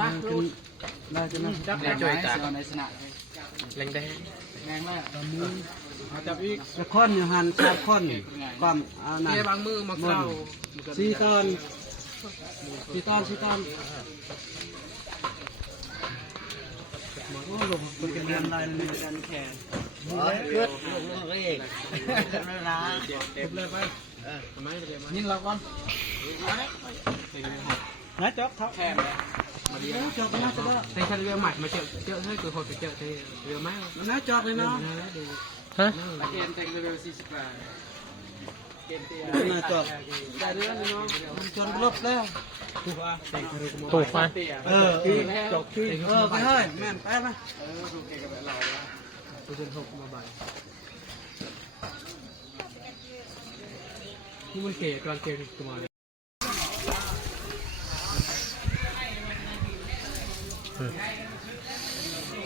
ตาลูกได้จะนั่งจับได้ช่วยตาในสนามแรงได้แรงมากมือเอาจับอีกจะค้อนอยู่หันชาค้อนความเอาหนักบางมือมาเกล้าสี่ตอนโอ้ลมเป็นกันยันลายเลยกันแขนเลือดเองนะเลยไปยิงเราก่อนนะจ๊อบเขาแขนจอบนะจ๊อบแต่ฉันเรือใหม่มาเจอให้คือคนไปเจอเรือมากนะจอบเลยเนาะฮะเกมเต็งเรือ48เกมเตี้ยนะจอบได้เรือเนาะจนลบแล้วถูกป่ะจบที่ไปเฮ้ยแม่ไปไหมถูกเก่งกับเราแล้วตัวจนหกมาใบที่มันเก๋กลางเกมตัวมา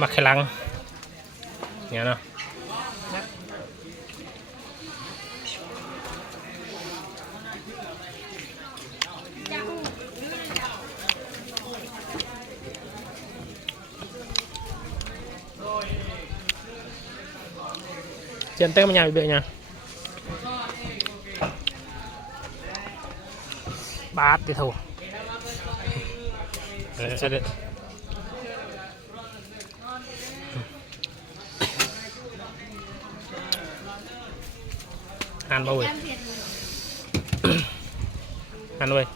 มักแค่ลังเนี่ยเนาะเจียนเต้มันยาวอีกเบื่อเนี่ยบาสติโถเสด็จหันบ่เว้ยหันเว้ย